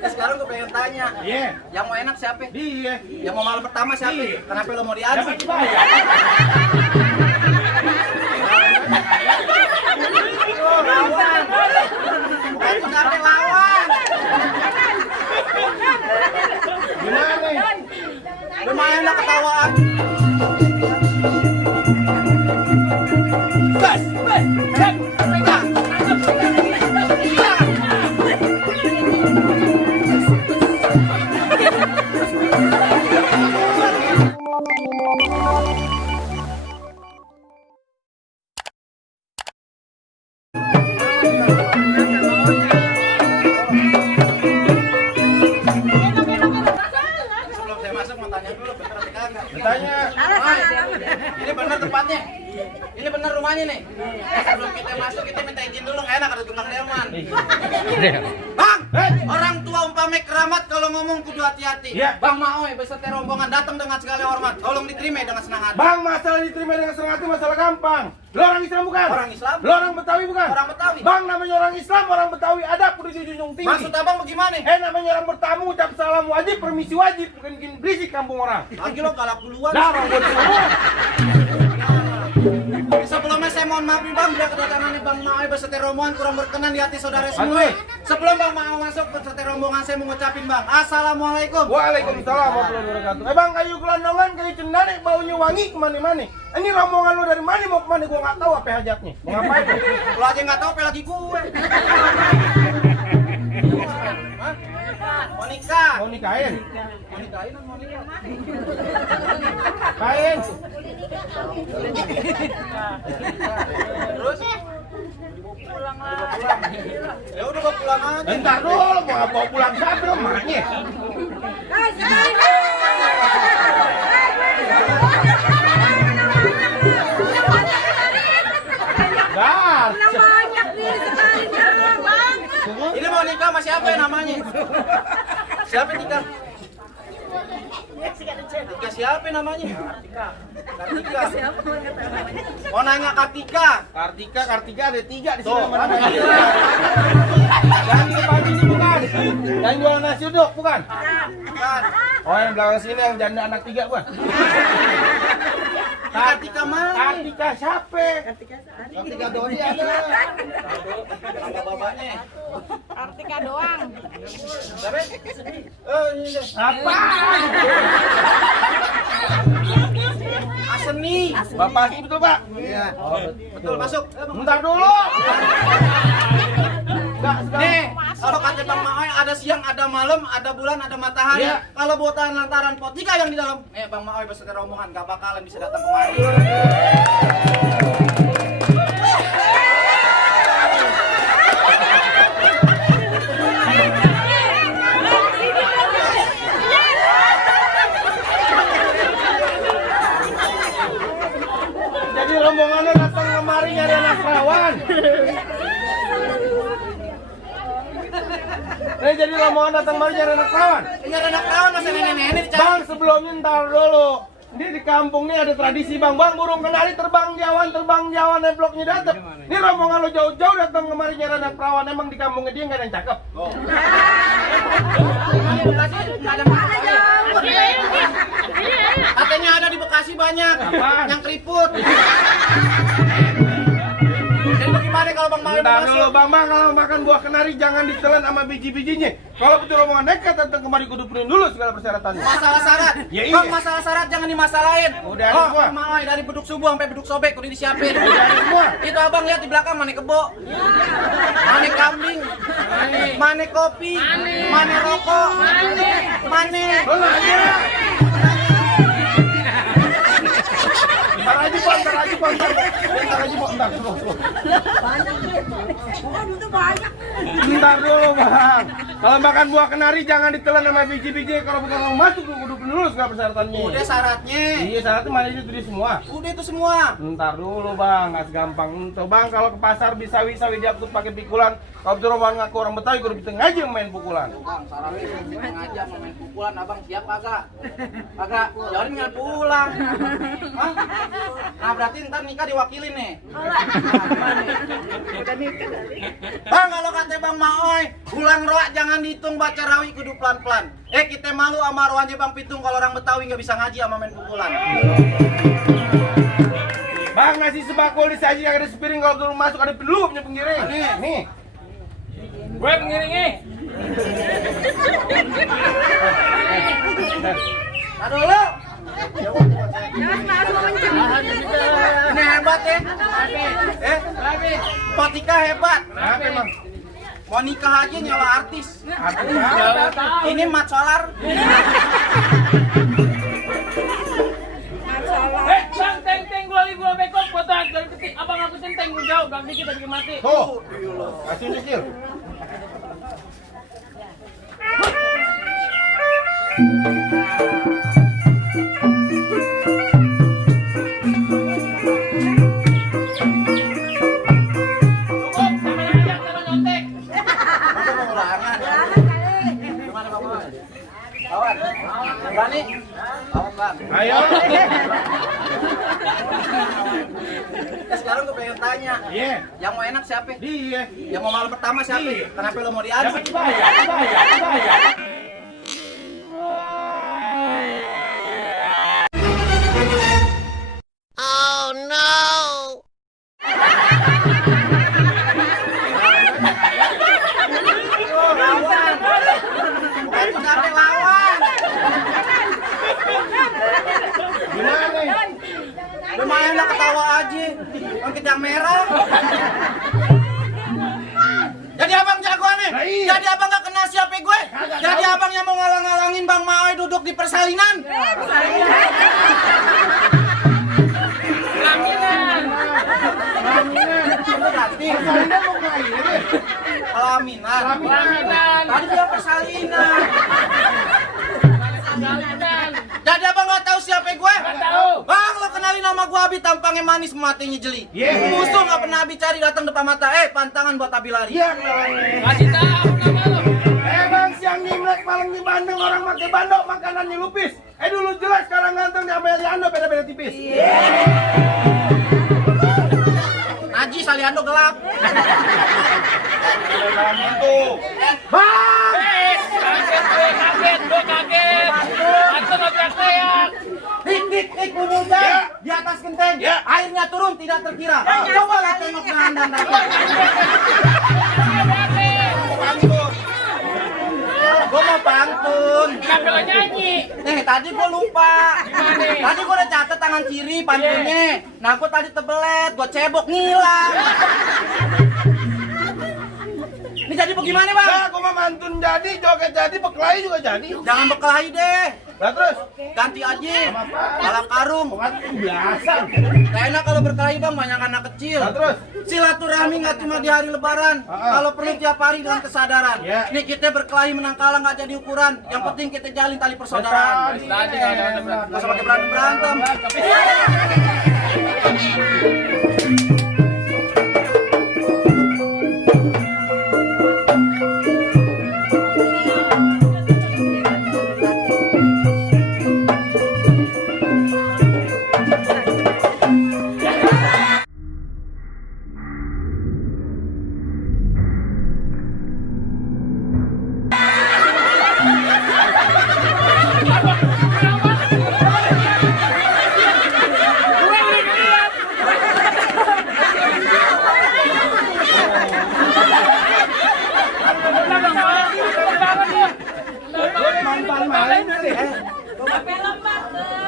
Sekarang gue pengen tanya. Iya. Yang mau enak siapa? Dia. Yang mau malam pertama siapa? Iya. Kenapa lo mau diadu? Dapat dibayar. Lawan. Bukan siapa lawan. Gimana nih? Lumayan lah ketawaan. Sebelum saya masuk mau tanya dulu bener atau kagak? Bertanya. Ini bener tempatnya. Ini bener rumahnya nih. Sebelum kita masuk kita minta izin dulu, nggak enak ada tukang delman. Bang, orang tua umpame keramat kalau ngomong kudu hati-hati. Iya. Bang Maoy beserta rombongan datang dengan segala hormat. Tolong diterima dengan senang hati. Bang, masalah diterima dengan senang hati masalah gampang. Lo orang Islam bukan? Orang Islam? Lo orang Betawi bukan? Orang Betawi. Bang, namanya orang Islam, orang Betawi adab kudu dijunjung tinggi. Maksud abang bagaimana? Namanya orang bertamu ucap salam wajib, permisi wajib, bukan bikin berisik kampung orang. Lagi lo galak duluan. Dah, bang, buat semua. Sebelumnya saya mohon maaf nih bang, bila kedatangan Bang Maoy beserta rombongan kurang berkenan di hati saudara semua. Aduh. Sebelum Bang Maoy masuk beserta rombongan saya mengucapin bang, Assalamualaikum. Waalaikumsalam warahmatullahi wabarakatuh. Bang, kayu gelandongan, kayu cendana, baunya wangi kemana-mana. Ini rombongan lo dari mana mau kemana? Gua nggak tahu apa hajatnya. Mau ngapain? Lo aja nggak tahu apa lagi gue. Hah? Mau nikah? Mau nikahin? Mau nikahin atau mau nikah? Kain. Terus? Ya udah gua pulang aja. Bentar dulu, mau bawa pulang siapa lo maknya? Dar. Ini mau nikah sama siapa ya namanya? Siapa nikah? Nikah siapa namanya? Kartika. Mau nanya Kartika. Kartika ada 3 di sini Tuh. mana? Yang di depan ini bukan? Yang jual nasi uduk bukan? Bukan. Oh, yang belakang sini yang janda anak 3 bukan? Kartika mana? Kartika siapa? Kartika Doni ada. Sama bapaknya. Kartika doang. Siapa? Oh, ini deh. Apa? Aseni. Bapak sih betul, Pak? Iya. Betul, masuk. Bentar dulu. Nih, kalau kata Bang Maoy ada siang, ada malam, ada bulan, ada matahari. Iya. Kalau buatan lantaran pot 3 yang di dalam, Bang Maoy beserta rombongan gak bakalan bisa datang kemari. Jadi rombongannya datang kemari nyari anak perawan. Jadi rombongan datang kemari nyari anak perawan. Ini ada anak perawan masa nenek-nenek dicari. Bang, sebelumnya ntar dulu. Ini di kampung nih ada tradisi bang, burung kenari terbang jauhan, nemploknya datang. Ini rombongan lo jauh-jauh datang kemari nyari anak perawan, emang di kampungnya dia nggak ada yang cakep. Oh. Nggak ada mana jauh. Katanya ada di Bekasi banyak. Apaan? Yang keriput. Jadi bagaimana kalau Bang Maoy Bentar masuk? dulu bang, kalau makan buah kenari jangan ditelan sama biji-bijinya. Kalau betul rombongan nekat datang kemari kudu penuhin dulu segala persyaratannya. Masalah syarat. Ya iya. Bang, masalah syarat jangan dimasalahin. Udah ada semua. Bang Maoy dari beduk subuh sampai beduk sobek kudu disiapin. Udah ada semua. Itu abang lihat di belakang mana kebo, mana kambing, mana kopi, mana rokok, mana. Lo nanya. Ntar aja bang, ntar aja bang, suruh. Bentar dulu bang. Kalau makan buah kenari jangan ditelan sama biji-biji. Kalau bukan mau masuk kudu dulu segala persyaratannya. Udah syaratnya. Iya syaratnya mana itu tadi semua. Udah itu semua. Bentar dulu bang, nggak segampang itu bang. Kalau ke pasar bisa diangkut pakai pikulan. Kalau betul rombongan ngaku orang Betawi kudu bisa ngaji main pukulan. Bang, syaratnya kita ngajak main pukulan, abang siap kagak? Kagak, jadi tinggal pulang. Hah? Nah berarti ntar nikah diwakilin nih. Bang, kalau kata Bang Maoy, pulang roak jangan jangan dihitung baca rawi kudu pelan-pelan. Kita malu sama arwahnya Bang Pitung kalau orang Betawi nggak bisa ngaji sama main pukulan. Bang, nasi sebakul disaji yang ada sepiring, kalau turun masuk ada pelupnya penggiring. Nih. Gue pengiringnya. Aduh lo. Ini hebat ya. Patika hebat. Apa emang? Mau nikah aja nyawa artis. Ini mat solar. Bang, teng gua bekok foto dari ketik. Abang aku teng jauh, bang dikit lagi mati. Tuh. Kasih kecil. Cukup, sama aja, sama nyontek. Masa pengulangan? Gimana Bang Mawan? Kawan? Berani? Kawan Bang. Ayo. Sekarang gue pengen tanya. Iya. Yang mau enak siapa? Dia. Yang mau malam pertama siapa? Kenapa lo mau diadu? Dapat dibayar. Bukan siapa yang lawan. Gimana nih? Lumayan lah ketawa aja. Orang kita merah. Jadi abang jagoan nih. Nah, iya. Jadi abang gak kenal siapa gue. Jadi abang yang mau ngalang-ngalangin Bang Maoi duduk di persalinan. Pelaminan. Itu ganti. Persalinan mau ngain ini. Pelaminan. Pelaminan. Tadi dia persalinan. Pelaminan. Jadi abang gak tahu siapa gue. Nggak tahu. Bang, lo kenalin nama gue Abi, tampangnya manis, matinya jeli. Yeah. Musuh gak pernah Abi cari datang depan mata. Pantangan buat Abi lari. Iya, kenalannya. Kasih tahu nama lo. Bang, siang di Imlek malam di Bandung orang pakai bandok makanannya lupis. Dulu jelas sekarang ganteng di Ameliando beda-beda tipis. Najis Aliando gelap. Bang! Kaget, gue kaget. Aku nggak teriak-teriak. Tik bunyi hujan Ya. di atas genteng. Ya. Airnya turun tidak terkira. Coba lah tengok dengan dan Gue mau pantun. Kenapa lo nyanyi? Tadi gue lupa. Gimana? Tadi gue udah catat tangan kiri pantunnya. Nah gue tadi tebelet, gue cebok ngilang. Ini jadi bagaimana bang? Nah, gua mah mantun jadi, joget jadi, berkelahi juga jadi. Jangan berkelahi deh. Nah terus? Ganti aja. Sama apaan? Malam karung. Pokoknya biasa. Gak enak kalau berkelahi bang, banyak anak kecil. Nah terus? Silaturahmi nggak cuma di hari lebaran, kalau perlu tiap hari dengan kesadaran. Ya. Nih kita berkelahi menang kalah nggak jadi ukuran. Yang penting kita jalin tali persaudaraan. Tadi nggak ada berantem. Nggak usah pakai berantem.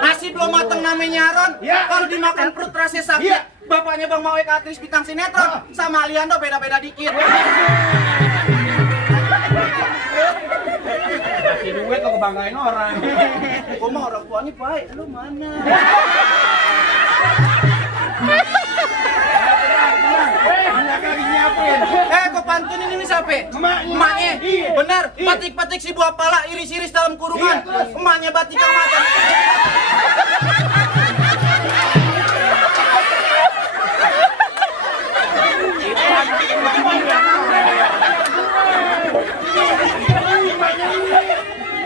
Nasi belum mateng namanya Aron. Ya. Kalau dimakan perut rasanya sakit. Ya. Bapaknya Bang Maui aktris bintang sinetron. Sama Aliando beda-beda dikit. Kasih duit lo kebanggain orang. Gua mah orang tuanya baik, lu mana? Banyak lagi nyiapin. Gua pantunin ini siapa? Emaknya. Emaknya. Iya. Benar. Iya. Petik-petik si buah pala, iris-iris dalam kurungan. Iya, terus? Emaknya batikan makan.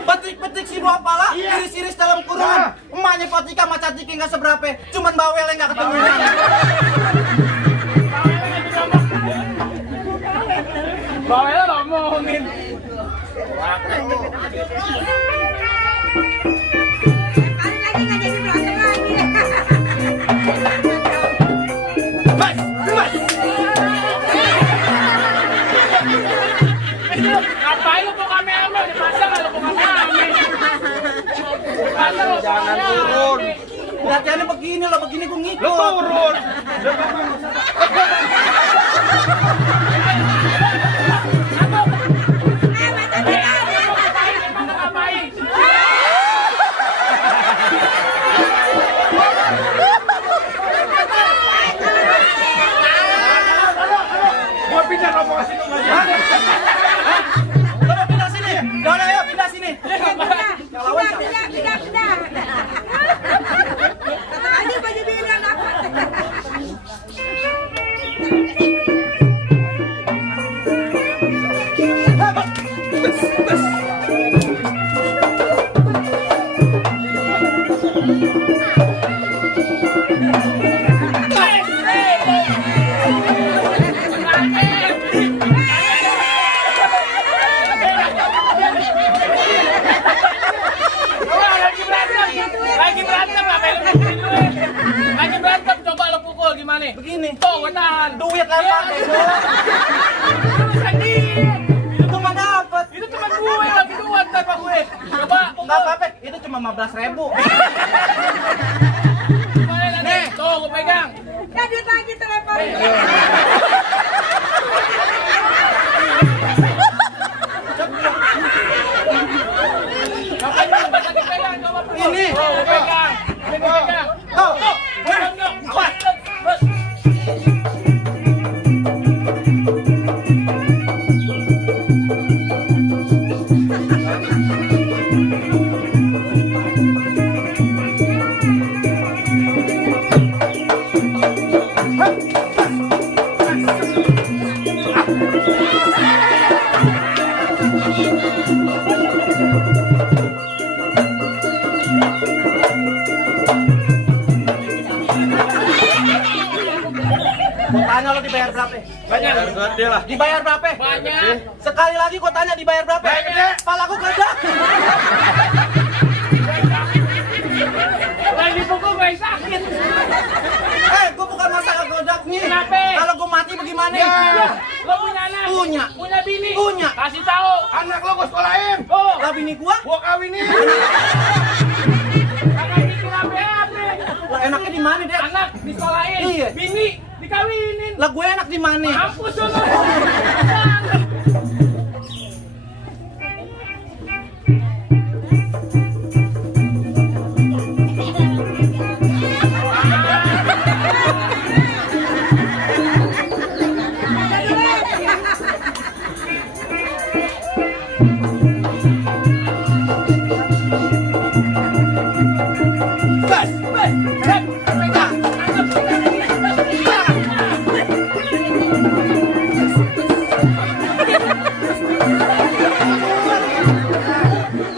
Petik-petik si buah pala, Iya. iris-iris dalam kurungan. Emaknya Patika sama Catiki nggak seberapa, cuman bawel yang nggak ketemu. Bawelnya ngomongin. lagi nggak jadi berantem lagi. Mas, mas. Ngapain lu buka kamera? Di pasar lu buka kamera. Di pasar lu Jangan turun. Latihannya begini loh, begini gue ngikut. Lu turun. Gua pindah rombongan sini aja. Udah pindah sini. Udah ayo pindah sini. Yang lawan siapa? Pindah. Kata aja baju bilang dapat. Lagi berantem, coba lo pukul gimana? Begini. Tuh, gue tahan. Duit lempar deh. Itu mah dapat. Itu cuma gue lagi duit tanpa gue. Coba pukul. Enggak apa-apa, itu cuma 15.000. Nih, tuh gue pegang. Ya duit lagi terlemparin. Ngapain lu lagi pegang? Coba pukul. Ini. Tuh, gue pegang. Ini gue pegang. Tuh. Pegang dong. Awas. Gua tanya lo dibayar berapa? Banyak. Gede lah. Dibayar berapa? Banyak. Sekali lagi gua tanya dibayar berapa? Gede. Palaku gede. Lagi pukul gue sakit. Gua bukan masalah godaknya. Kenapa? Kalau gua mati bagaimana? Lo punya anak? Punya. Punya bini? Punya. Kasih tahu. Anak lo gua sekolahin. Oh, Lah bini gua? Gua kawinin. kakak bikin apa-apa. Lah enaknya di mana, Dek? Anak disekolahin. Iya. Bini dikawinin. Lah gue enak di mana? Mampus lu.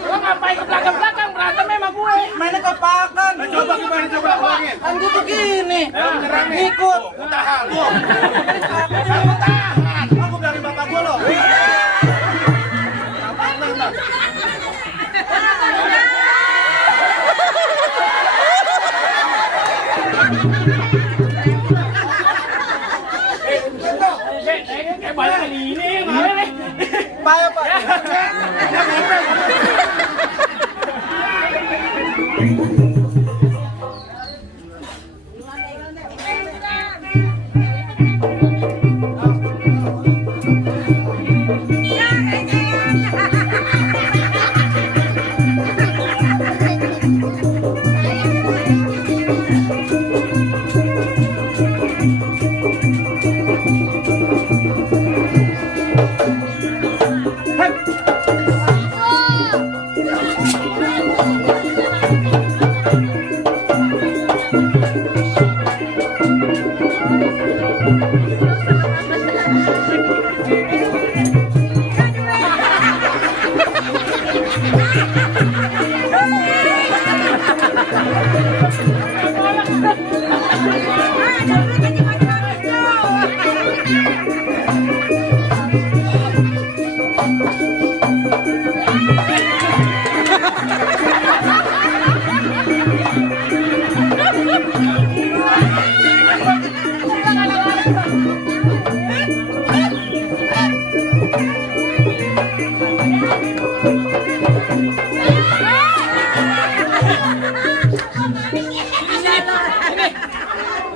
Lo ngapain ke belakang-belakang berantem sama gue? Mainnya kepakan. Coba gimana coba ulangin. Kan gue begini. Nyerang nih. Ikut. Gua tahan. Tuh. Aku tahan. Aku bilangin bapak gue loh. Kayak banyak ini, mana nih? Pak ya Pak.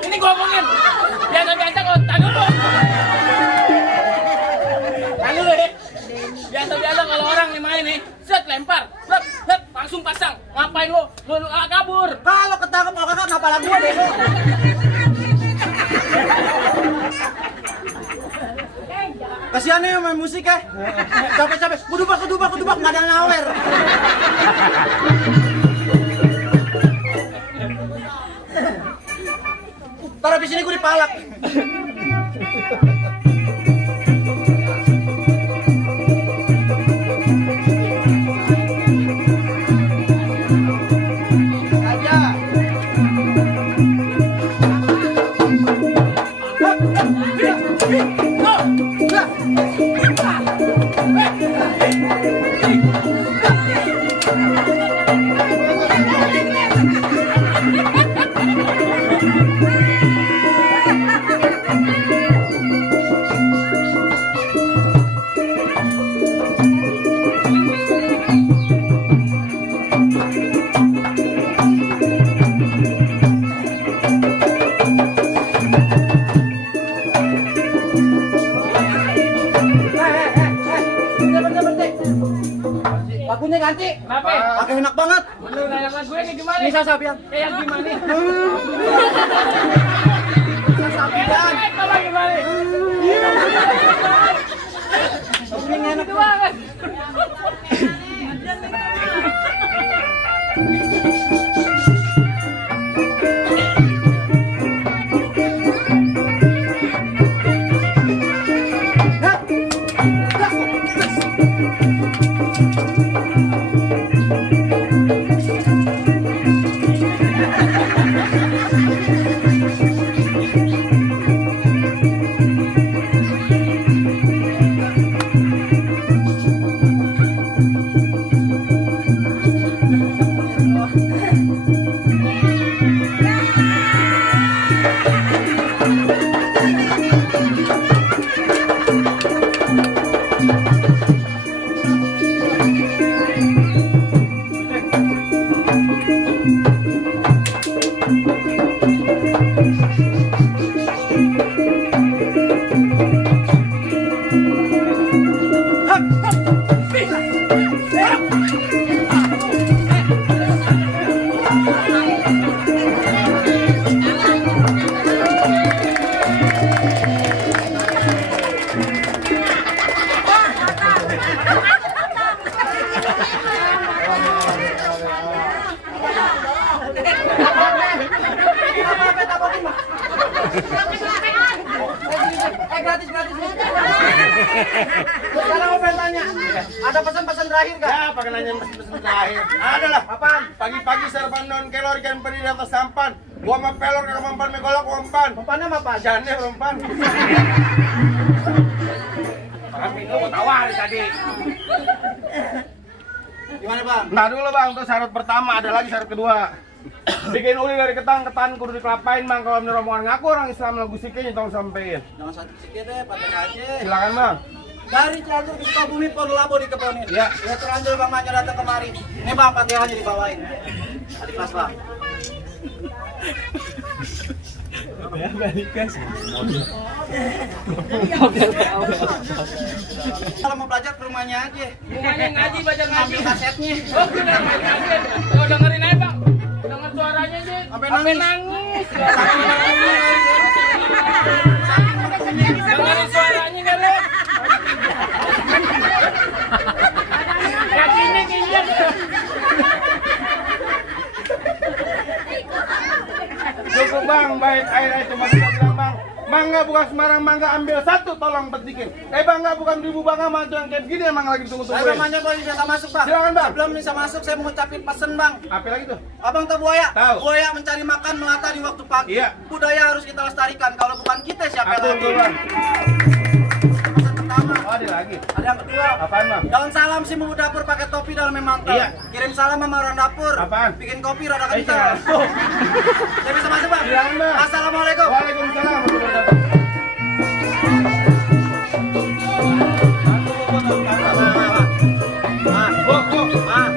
Ini gua omongin. Biasa-biasa kok, tahan dulu. Tahan dulu ya. Biasa-biasa kalau orang nih main nih, set lempar, set, set, langsung pasang. Ngapain lu kabur? Kalau ketangkep kalau kakak ngapa gua deh. Kasihan ya main musik ya. Capek-capek. Kedubak nggak ada nyawer. Ntar abis ini gue dipalak. Lagunya ganti. Kenapa? Pakai enak banget. Lu nanya gue nih gimana? Ini saya Sabian. Kayak gimana? Sabian. Kalau gimana? Lagunya enak Gitu banget. Gratis. Sekarang mau pengen tanya, ada pesan-pesan terakhir kak? Ya, pakai nanya pesan terakhir. Ada lah. Apaan? Pagi-pagi serban non kelor kan pergi di atas sampan. Gua mah pelor ke mampan megolok umpan. Umpannya apa? Jane umpan. Tapi lu mau tawari tadi. Gimana bang? Nah dulu bang, untuk syarat pertama ada lagi syarat kedua. Bikin uli dari ketan kudu dikelapain bang. Kalau menurut omongan ngaku orang Islam lagu sikenya tolong sampein. Jangan satu sikit deh, pakai aja. Silakan bang. Dari Cianjur ke Sukabumi, Ponorogo dikeponin. Ya. Ya terlanjur bang Manja datang kemari. Ini bang Fatihahnya dibawain. Adik kelas bang. Kalau mau belajar ke rumahnya aja. Rumahnya ngaji, baca ngaji. Ambil kasetnya. Oh, udah ngaji. Tuh, dengerin aja, Bang. Dengar suaranya aja. Sampai Sampai nangis. nangis. Dengerin suaranya enggak, Bang? Kakinya kinjek. Cukup bang, baik air itu masih bilang bang. Mangga bukan sembarang mangga, ambil satu tolong petikin. Bangga bukan ribu bangga maju yang kayak gini emang lagi Saya tunggu-tunggu. bang Manja boleh bisa masuk bang. Silakan, Bang. Sebelum bisa masuk saya mau ngucapin pesan bang. Apa lagi tuh? Abang tahu buaya? Tahu. Buaya mencari makan melata di waktu pagi. Iya. Budaya harus kita lestarikan. Kalau bukan kita siapa Apa lagi? itu bang? Pesan pertama. Oh ada lagi. Ada yang kedua. Apaan bang? Daun salam si mau dapur pakai topi dalamnya mantel. Iya. Kirim salam sama orang dapur. Apaan? Bikin kopi rada Iya. kental. Saya bisa masuk bang? Silakan, Bang. Assalamualaikum. Waalaikumsalam warahmatullahi wabarakatuh. Yuk. Ah.